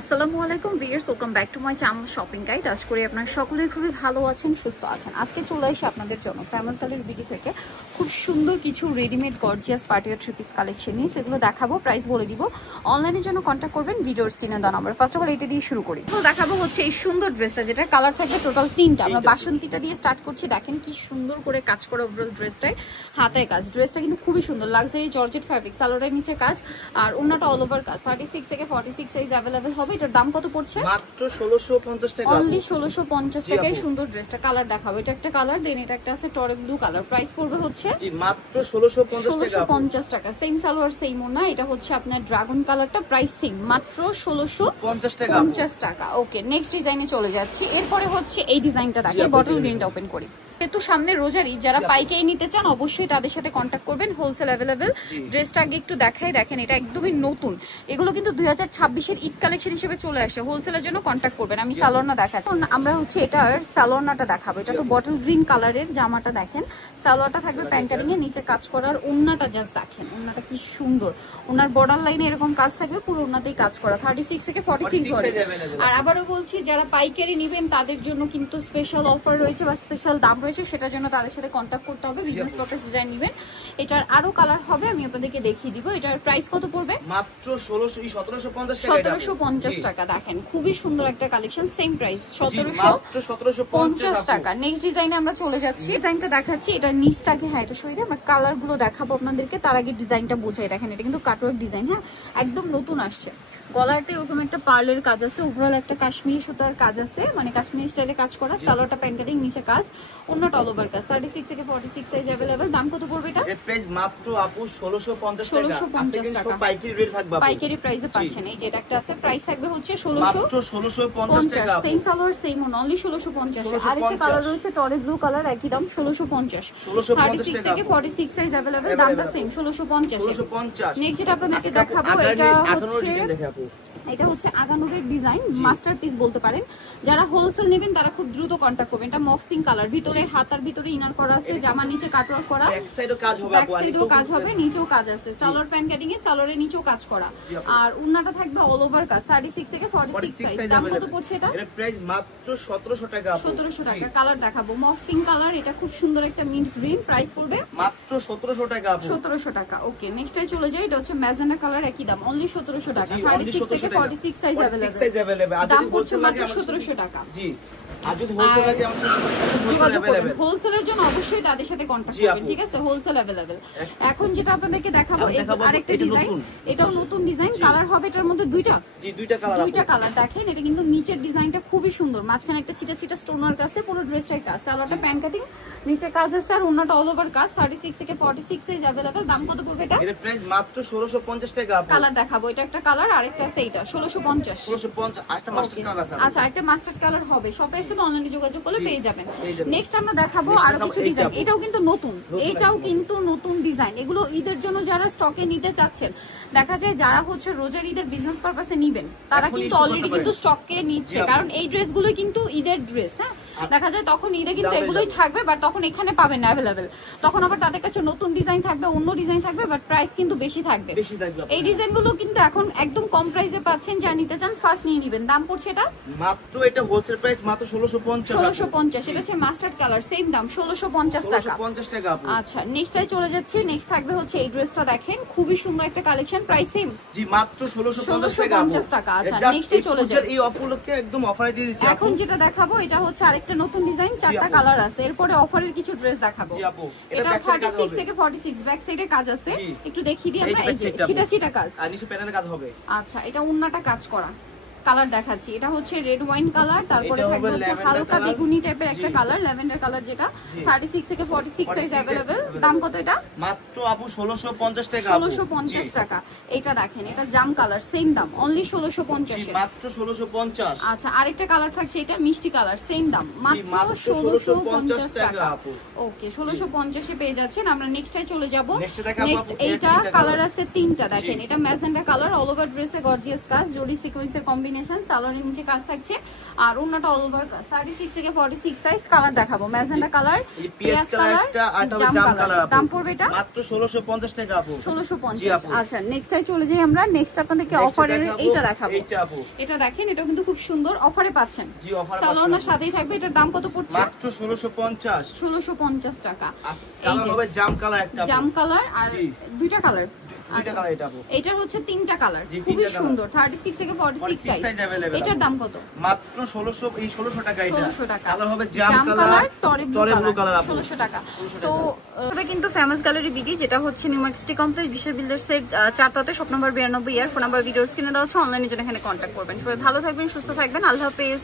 আসসালামু আলাইকুম viewers, welcome back to my channel shopping guide. আশা করি আপনারা সকলেই খুবই ভালো আছেন, সুস্থ আছেন। আজকে চলে এসে আপনাদের জন্য ফেমাস গার্লের বিডি থেকে খুব সুন্দর কিছু readymade gorgeous partywear three piece collection নিয়ে সেগুলো দেখাবো, প্রাইস বলে দিব। অনলাইনের জন্য কন্ট্যাক্ট করবেন ভিডিওর স্ক্রিনে দেওয়া নাম্বার। ফার্স্ট অফ অল এটা দিয়ে শুরু করি। তো দেখাবো হচ্ছে এই সুন্দর ড্রেসটা, যেটা কালার থাকবে টোটাল তিনটা। আমরা বাসন্তীটা দিয়ে স্টার্ট করছি। দেখেন কি সুন্দর করে কাজ করা ওভারঅল ড্রেসটায়, হাতায় কাজ। ড্রেসটা কিন্তু খুবই সুন্দর, লাক্সারি জর্জেট ফ্যাব্রিক, সালোয়ারের নিচে কাজ আর ওন্নাটা অল ওভার কাজ। 36 থেকে 46 সাইজ अवेलेबल হবে। এটার দাম কত পড়ছে? মাত্র 1650 টাকা। অনলি 1650 টাকায় সুন্দর ড্রেসটা। কালার দেখাবো, এটা একটা কালার, দেন এটা একটা আছে টরে ব্লু কালার। প্রাইস পড়বে হচ্ছে জি মাত্র 1650 টাকা। সেম সালোয়ার সেম ওন্না। এটা হচ্ছে আপনার ড্রাগন কালারটা, প্রাইস সেম, মাত্র 1650 টাকা। ওকে, নেক্সট ডিজাইনে চলে যাচ্ছি। এরপরে হচ্ছে এই ডিজাইনটা দেখে বটল গ্রিনটা ওপেন করি। যেহেতু সামনে রোজারি, যারা পাইকারি নিতে চান অবশ্যই তাদের সাথে কন্ট্যাক্ট করবেন। Wholesale available. ড্রেসটা আগে একটু দেখাই, দেখেন এটা একদমই নতুন। এগুলো কিন্তু 2026 এর ঈদ কালেকশন হিসেবে চলে আসে। হোলসেলের জন্য কন্ট্যাক্ট করবেন। আমি সালোয়ারনা দেখাচ্ছি। আমরা হচ্ছে এটার সালোয়ারনাটা দেখাবো। এটা তো বটল গ্রিন কালারের জামাটা দেখেন। সালোয়ারটা থাকবে প্যান্টারিং এ, নিচে কাজ করার। ওন্নাটা জাস্ট দেখেন, ওন্নাটা কি সুন্দর। ওনার বর্ডার লাইনে এরকম কাজ থাকবে, পুরো ওন্নাতেই কাজ করা। 36 থেকে 46 করে। আর আবারও বলছি, যারা পাইকারি নেবেন তাদের জন্য কিন্তু স্পেশাল অফার রয়েছে বা স্পেশাল দাম রয়েছে, সেটার জন্য তাদের সাথে কন্ট্যাক্ট করতে হবে। বিজনেস পারপাস ডিজাইন নেবেন। এটার আরো কালার হবে, আমি আপনাদেরকে দেখিয়ে দিব। এটার প্রাইস কত পড়বে? মাত্র 1750 টাকা। দেখেন খুবই সুন্দর একটা কালেকশন, সেম প্রাইস 1750 টাকা। নেক্সট ডিজাইনে আমরা চলে যাচ্ছি। ডিজাইনটা দেখাচ্ছি, এটার নিচটাকে, হ্যাঁ এটা সরিয়ে আমরা কালার গুলো দেখাবো আপনাদেরকে। তার আগে ডিজাইনটা বোঝাই। দেখেন এটা কিন্তু কাটওয়ার্ক ডিজাইন, হ্যাঁ একদম নতুন আসছে। গলাতে এরকম একটা পার্লের কাজ আছে, ওভারঅল একটা কাশ্মীরি সুতার কাজ আছে, মানে কাশ্মীরি স্টাইলে কাজ করা। সালোয়ারটা প্যান্টারিং, নিচে কাজ, ওন্নাটা অল ওভার কাজ। 36 থেকে 46 সাইজ अवेलेबल। দাম কত পড়বে এটা? এর প্রাইস মাত্র আপু 1650 টাকা। পাইকারি রেট থাকবে, পাইকারি প্রাইসে পাচ্ছেন। এই যেটা একটা আছে, প্রাইস থাকবে হচ্ছে 1650 টাকা। সেম সালোয়ার সেম ওন্না, অনলি 1650। আরেকটা কালার রয়েছে টরে ব্লু কালার, একই দাম 1650। 36 থেকে 46 সাইজ अवेलेबल। দামটা সেম 1650। নেক্সট যেটা আপনাদেরকে দেখাবো, এটা হচ্ছে আগানুরের ডিজাইন, মাস্টারপিস বলতে পারেন। যারা হোলসেল নেবেন তারা খুব দ্রুত কন্টাক্ট করবেন। এটা মফ পিঙ্ক কালার, ভিতরে হাতার ভিতরে ইনার করা আছে, জামার নিচে কাটওয়ার্ক করা, ব্যাক সাইডেও কাজ হবে, নিচেও কাজ আছে। সালোয়ার প্যান্ট কাটিং এ সালোয়ারের নিচেও কাজ করা। আর উন্নাটা থাকবে অল ওভার কাজ। 36 থেকে 46 সাইজ। দাম কত পড়ছে এটা? এর প্রাইস মাত্র 1700 টাকা। 1700 টাকা। কালার দেখাবো, মফ পিঙ্ক কালার, এটা খুব সুন্দর একটা মিন্ট গ্রিন। প্রাইস পড়বে মাত্র 1700 টাকা। 1700 টাকা। ওকে, নেক্সটে চলে যাই। এটা হচ্ছে ম্যাজেন্ডা কালার, একই দাম, অনলি 1700 টাকা। 36 থেকে 46 সাইজ अवेलेबल। দাম পড়ছে মাত্র 1700 টাকা। জি, আর যদি হোলসেল লাগে আমাদের যোগাযোগ করবেন। হোলসেলের জন্য অবশ্যই তাদের সাথে কন্টাক্ট করবেন, ঠিক আছে? Wholesale available. এখন যেটা আপনাদেরকে দেখাবো, এই আরেকটা ডিজাইন, এটাও নতুন ডিজাইন। কালার হবে এটার মধ্যে দুইটা। জি, দুইটা কালার। দেখেন এটা কিন্তু নিচের ডিজাইনটা খুবই সুন্দর, মাঝখানে একটা ছিটা ছিটা স্টোন ওয়ার্ক আছে, পুরো ড্রেসটাই কাজ। সালোয়ারটা প্যান্ট কাটিং, নিচে কাজ আছে, আর ওন্নাটা অল ওভার কাজ। 36 থেকে 46 সাইজ अवेलेबल। দাম কত পড়বে এটা? এর প্রাইস মাত্র 1650 টাকা। কালার দেখাবো, এটা একটা কালার, আরেকটা আছে এইটা 1650। 1650 একটা মাস্টার্ড কালার আছে। আচ্ছা, একটা মাস্টার্ড কালার হবে। শপে এসে অনলাইনে যোগাযোগ করলে পেয়ে যাবেন। নেক্সট আমরা দেখাবো আরো কিছু ডিজাইন। এটাও কিন্তু নতুন ডিজাইন। এগুলো ঈদের জন্য যারা স্টকে নিতে চাচ্ছেন, দেখা যায় যারা হচ্ছে রোজার ঈদের বিজনেস পারপাসে নেবেন তারা কিন্তু অলরেডি কিন্তু স্টকে নিচ্ছে, কারণ এই ড্রেসগুলো কিন্তু ঈদের ড্রেস। হ্যাঁ, দেখা যায় তখন ঈদে কিন্তু এগুলোই থাকবে, বাট তখন এখানে পাবেন না अवेलेबल। তখন আবার তাদের কাছে নতুন ডিজাইন থাকবে, অন্য ডিজাইন থাকবে, বাট প্রাইস কিন্তু বেশি থাকবে। এই ডিজাইনগুলো কিন্তু এখন একদম কম প্রাইসে পাচ্ছেন। যা নিতে চান ফার্স্ট নিয়ে নেবেন। দাম পড়ছে এটা মাত্র, এটা হোলসেল প্রাইস মাত্র 1650। এটা হচ্ছে মাস্টার্ড কালার, সেম দাম 1650 টাকা। আচ্ছা, নেক্সটে চলে যাচ্ছি। নেক্সট থাকবে হচ্ছে এই ড্রেসটা, দেখেন খুবই সুন্দর একটা কালেকশন। প্রাইস সেম, জি মাত্র 1650 টাকা। আচ্ছা, নেক্সটে চলে যাই। এই অফারকে একদম অফারে দিয়ে দিচ্ছি। এখন যেটা দেখাবো, এটা হচ্ছে আরেকটা নতুন ডিজাইন, চারটা কালার আছে। এরপরে অফারের কিছু ড্রেস দেখাবো। এটা 36 থেকে 46, ব্যাক সাইডে কাজ আছে, একটু দেখিয়ে দিই আমরা। এই যে ছিটা ছিটা কাজ, আর নিচে প্যানেলে কাজ হবে। আচ্ছা, এটা ওন্নাটা কাজ করা। কালার দেখাচ্ছি, এটা হচ্ছে রেড ওয়াইন কালার, তারপরে থাকবে হচ্ছে হালকা বেগুনি টাইপের একটা কালার, ল্যাভেন্ডার কালার, যেটা 36 থেকে 46 সাইজ अवेलेबल। দাম কত এটা? মাত্র আপু 1650 টাকা। 1650 টাকা। এটা দেখেন, এটা জাম কালার, সেম দাম, অনলি 1650 এ। মাত্র 1650। আচ্ছা, আরেকটা কালার থাকছে, এটা মিষ্টি কালার, সেম দাম, মাত্র 1650 টাকা। ওকে, 1650 এ পেয়ে যাচ্ছেন। আমরা নেক্সটে চলে যাব। নেক্সট এইটা কালার আছে তিনটা, দেখেন এটা ম্যাজেন্ডা কালার, অল ওভার ড্রেসে গর্জিয়াস কাজ, জরি সিকোয়েন্সের কম্বিনেশন কম্বিনেশন, সালোয়ারের নিচে কাজ থাকছে আর ওন্নাটা অল ওভার কাজ। 36 থেকে 46 সাইজ। কালার দেখাবো, ম্যাজেন্টা কালার, পেঁয়াজ কালার, জাম কালার। দাম পড়বে এটা মাত্র 1650 টাকা আপু। 1650। আচ্ছা নেক্সটটাই চলে যাই আমরা। নেক্সট আপনাদেরকে অফারের এইটা দেখাবো। এটা দেখেন, এটা কিন্তু খুব সুন্দর, অফারে পাচ্ছেন। জি অফার সালোয়ারের সাথেই থাকবে। এটার দাম কত পড়ছে? মাত্র 1650। 1650 টাকা। এই যে হবে জাম কালার একটা, জাম কালার আর দুইটা কালার। দুইটা কালার এটা আপু। এটার হচ্ছে তিনটা কালার, খুবই সুন্দর। 36 থেকে 46 সাইজ। এটার দাম কত? মাত্র 1600, এই 1600 টাকা এটা। 1600 টাকা। কালার হবে জাম কালার, টরে ব্লু কালার। 1600 টাকা। সো এটা কিন্তু ফেমাস গ্যালারি বিডি, যেটা হচ্ছে নিউ মার্কেট সিটি কমপ্লেক্স, বিশাল বিল্ডার্সের 4 তলাতে, শপ নাম্বার 92 এর। ফোন নাম্বার ভিডিওস কিনে দেওয়া হচ্ছে, অনলাইনে জন্য এখানে কন্ট্যাক্ট করবেন। সবাই ভালো থাকবেন, সুস্থ থাকবেন, আল্লাহ হাফেজ।